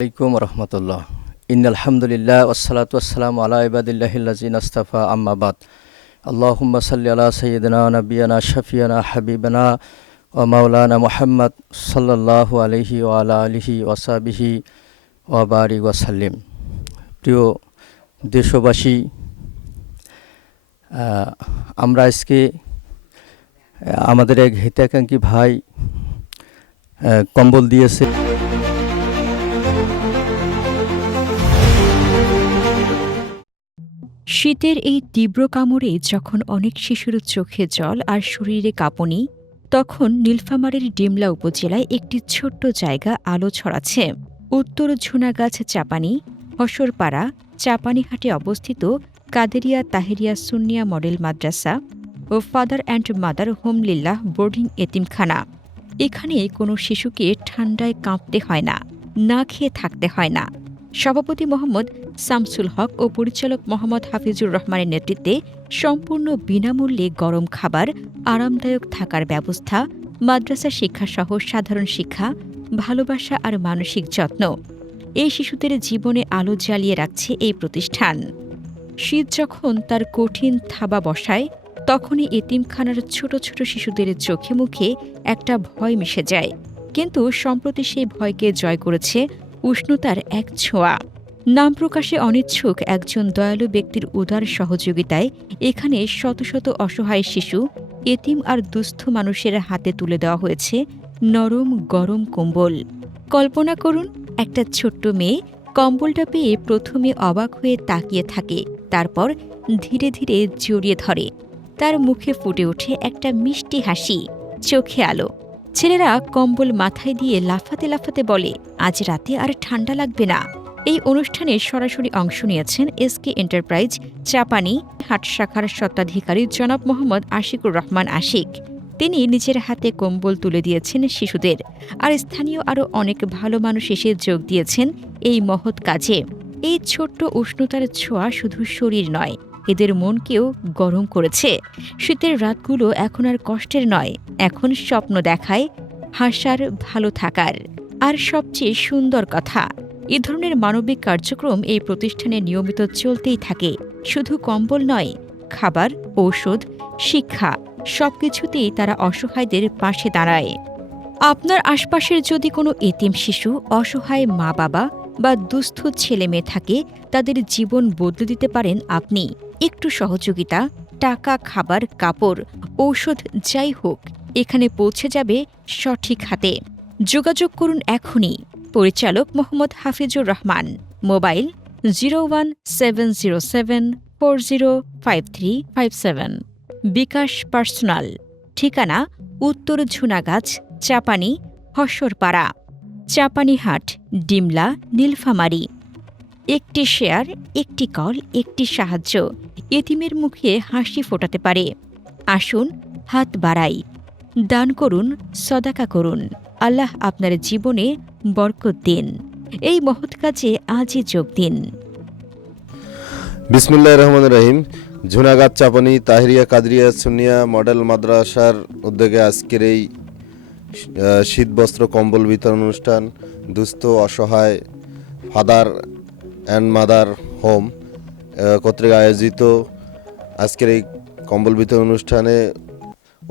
আলাইকুম রহমতুল্লাহ। ইন্নালহামদুলিল্লাহ ওয়াসসালাতু ওয়াসসালামু আলা ইবাদিল্লাহিল্লাযিনা ইসতাফা আম্মা বাদ। আল্লাহুম্মা সাল্লি আলা সাইয়্যিদিনা নাবিয়ানা শাফিয়ানা হাবিবানা ওয়া মাওলানা মুহাম্মদ সাল্লাল্লাহু আলাইহি ওয়া আলা আলিহি ওয়া সাহবিহি ওয়া বারিক ওয়া সাল্লিম। প্রিয় দেশবাসী, আমরা আজকে আমাদের এক হিতাকাঙ্ক্ষী ভাই কম্বল দিয়েছে। শীতের এই তীব্র কামড়ে যখন অনেক শিশুর চোখে জল আর শরীরে কাঁপুনি, তখন নীলফামারীর ডিমলা উপজেলায় একটি ছোট্ট জায়গা আলো ছড়াচ্ছে। উত্তর ঝুনাগাছ চাপানি হসরপাড়া চাপানিহাটে অবস্থিত কাদেরিয়া তাহেরিয়া সুন্নিয়া মডেল মাদ্রাসা ও ফাদার অ্যান্ড মাদার হোমলিল্লাহ বোর্ডিং এতিমখানা। এখানে কোনো শিশুকে ঠান্ডায় কাঁপতে হয় না, না খেয়ে থাকতে হয় না। সভাপতি মোহাম্মদ শামসুল হক ও পরিচালক মোহাম্মদ হাফিজুর রহমানের নেতৃত্বে সম্পূর্ণ বিনামূল্যে গরম খাবার, আরামদায়ক থাকার ব্যবস্থা, মাদ্রাসা শিক্ষাসহ সাধারণ শিক্ষা, ভালোবাসা আর মানসিক যত্ন, এই শিশুদের জীবনে আলো জ্বালিয়ে রাখছে এই প্রতিষ্ঠান। শীত যখন তার কঠিন থাবা বসায়, তখনই এতিমখানার ছোট ছোট শিশুদের চোখে মুখে একটা ভয় মিশে যায়। কিন্তু সম্প্রতি সেই ভয়কে জয় করেছে উষ্ণতার এক ছোঁয়া। নাম প্রকাশে অনিচ্ছুক একজন দয়ালু ব্যক্তির উদার সহযোগিতায় এখানে শত শত অসহায় শিশু, এতিম আর দুস্থ মানুষের হাতে তুলে দেওয়া হয়েছে নরম গরম কম্বল। কল্পনা করুন, একটা ছোট্ট মেয়ে কম্বলটা পেয়ে প্রথমে অবাক হয়ে তাকিয়ে থাকে, তারপর ধীরে ধীরে জড়িয়ে ধরে। তার মুখে ফুটে ওঠে একটা মিষ্টি হাসি, চোখে আলো। ছেলেরা কম্বল মাথায় দিয়ে লাফাতে লাফাতে বলে, আজ রাতে আর ঠান্ডা লাগবে না। এই অনুষ্ঠানে সরাসরি অংশ নিয়েছেন এসকে এন্টারপ্রাইজ চাপানি হাট শাখার স্বত্বাধিকারী জনাব মোহাম্মদ আশিকুর রহমান আশিক। তিনি নিজের হাতে কম্বল তুলে দিয়েছেন শিশুদের, আর স্থানীয় আরও অনেক ভালো মানুষ এসে যোগ দিয়েছেন এই মহৎ কাজে। এই ছোট্ট উষ্ণতার ছোঁয়া শুধু শরীর নয়, এদের মনকেও গরম করেছে। শীতের রাতগুলো এখন আর কষ্টের নয়, এখন স্বপ্ন দেখায় হাসার, ভালো থাকার। আর সবচেয়ে সুন্দর কথা, এ ধরনের মানবিক কার্যক্রম এই প্রতিষ্ঠানে নিয়মিত চলতেই থাকে। শুধু কম্বল নয়, খাবার, ঔষধ, শিক্ষা, সবকিছুতেই তারা অসহায়দের পাশে দাঁড়ায়। আপনার আশপাশের যদি কোনো এতিম শিশু, অসহায় মা বাবা বা দুস্থ ছেলে মেয়ে থাকে, তাদের জীবন বদলে দিতে পারেন আপনি। একটু সহযোগিতা, টাকা, খাবার, কাপড়, ঔষধ, যাই হোক, এখানে পৌঁছে যাবে সঠিক হাতে। যোগাযোগ করুন এখনই। পরিচালক মোহাম্মদ হাফিজুর রহমান, মোবাইল 01774053557, বিকাশ পার্সোনাল, ঠিকানা উত্তর ঝুনাগাছ চাপানি হসরপাড়া, চাপানিহাট, ডিমলা, নীলফামারী। একটি শেয়ার, একটি কল, একটি সাহায্য এতিমের মুখে হাসি ফোটাতে পারে। আসুন, হাত বাড়াই, দান করুন, সদাকা করুন। আল্লাহ আপনার জীবনে বরকত দিন। এই মহৎ কাজে আজই যোগ দিন। বিসমিল্লাহির রহমানির রহিম। ঝুনাগাছ চাপানি তাহেরিয়া কাদেরিয়া সুন্নিয়া মডেল মাদ্রাসার উদ্যোগে আজকের এই শীত বস্ত্র কম্বল বিতরণ অনুষ্ঠান দুস্থ অসহায় ফাদার অ্যান্ড মাদার হোম কর্তৃক আয়োজিত আজকের এই কম্বল বিতরণ অনুষ্ঠানে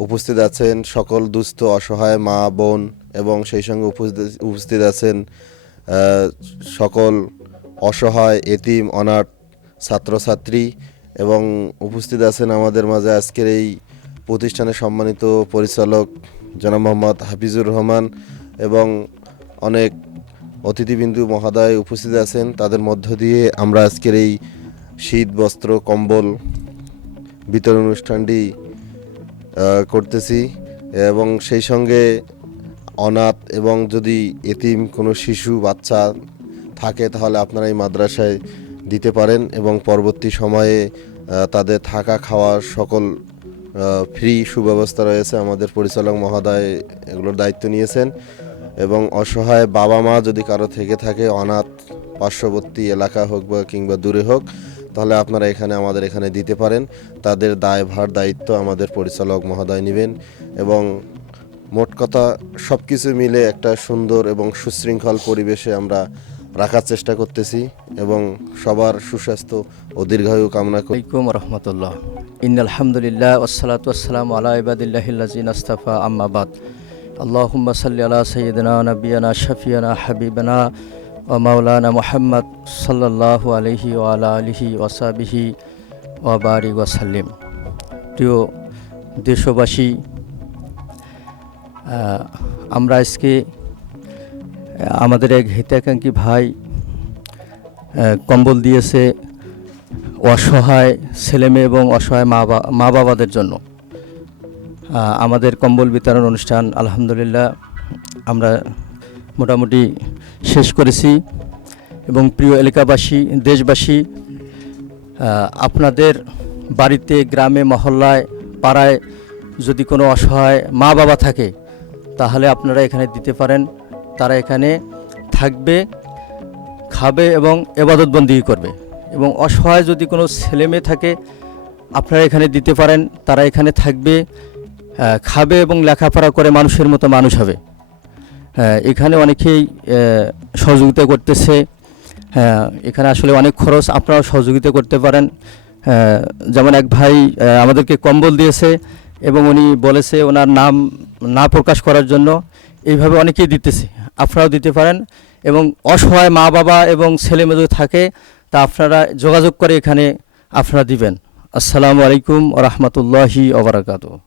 উপস্থিত আছেন সকল দুস্থ অসহায় মা বোন এবং সেই সঙ্গে উপস্থিত আছেন সকল অসহায় এতিম অনাথ ছাত্রছাত্রী এবং উপস্থিত আছেন আমাদের মাঝে আজকের এই প্রতিষ্ঠানের সম্মানিত পরিচালক জনাব মোহাম্মদ হাফিজুর রহমান এবং অনেক অতিথিবৃন্দু মহোদয় উপস্থিত আছেন। তাদের মধ্য দিয়ে আমরা আজকের এই শীত বস্ত্র কম্বল বিতরণ অনুষ্ঠানটি করতেছি এবং সেই সঙ্গে অনাথ এবং যদি এতিম কোনো শিশু বাচ্চা থাকে তাহলে আপনারা এই মাদ্রাসায় দিতে পারেন এবং পরবর্তী সময়ে তাদের থাকা খাওয়ার সকল ফ্রি সুব্যবস্থা রয়েছে। আমাদের পরিচালক মহোদয় এগুলোর দায়িত্ব নিয়েছেন এবং অসহায় বাবা মা যদি কারো থেকে থাকে, অনাথ পার্শ্ববর্তী এলাকা হোক বা কিংবা দূরে হোক, তাহলে আপনারা আমাদের এখানে দিতে পারেন। তাদের দায়ভার দায়িত্ব আমাদের পরিচালক মহোদয় নেবেন এবং মোট কথা সব কিছু মিলে একটা সুন্দর এবং সুশৃঙ্খল পরিবেশে আমরা রাখার চেষ্টা করতেছি এবং সবার সুস্বাস্থ্য ও দীর্ঘায়ু কামনা করি। আলাইকুম রহমতুল্লাহ। ইন্নাল হামদুলিল্লাহ ওয়াসসালাতু ওয়াসসালামু আলা ইবাদিল্লাহিল্লাযিনা ইসতাফা আম্মা বাদ। আল্লাহুম্মা সাল্লি আলা সাইয়্যিদিনা নাবিয়ানা শাফিয়ানা হাবিবানা ওয়া মাওলানা মুহাম্মদ সাল্লাল্লাহু আলাইহি ওয়া আলা আলিহি ওয়া সাহবিহি ওয়া বারিক ওয়া সাল্লিম। প্রিয় দেশবাসী, আমরা আজকে আমাদের এক হিতাকাঙ্ক্ষী ভাই কম্বল দিয়েছে অসহায় ছেলেমেয়ে এবং অসহায় মা বাবাদের জন্য। আমাদের কম্বল বিতরণ অনুষ্ঠান আলহামদুলিল্লাহ আমরা মোটামুটি শেষ করেছি। এবং প্রিয় এলাকাবাসী, দেশবাসী, আপনাদের বাড়িতে, গ্রামে, মহল্লায়, পাড়ায় যদি কোনো অসহায় মা বাবা থাকে তাহলে আপনারা এখানে দিতে পারেন। তারা এখানে থাকবে, খাবে এবং ইবাদতবন্দি করবে। এবং অসহায় যদি কোনো ছেলে মেয়ে থাকে আপনারা এখানে দিতে পারেন। তারা এখানে থাকবে, খাবে এবং লেখাপড়া করে মানুষের মতো মানুষ হবে। এখানে অনেকেই সহযোগিতা করতেছে। এখানে আসলে অনেক খরচ, আপনারাও সহযোগিতা করতে পারেন। যেমন এক ভাই আমাদেরকে কম্বল দিয়েছে এবং উনি বলেছে ওনার নাম না প্রকাশ করার জন্য। এইভাবে অনেকেই দিতেছে, আপনারাও দিতে পারেন। এবং অসহায় মা বাবা এবং ছেলে মেয়ে যদি থাকে তা আপনারা যোগাযোগ করে এখানে আপনারা দিবেন। আসসালামু আলাইকুম ওয়া রাহমাতুল্লাহি ওয়া বারাকাতুহু।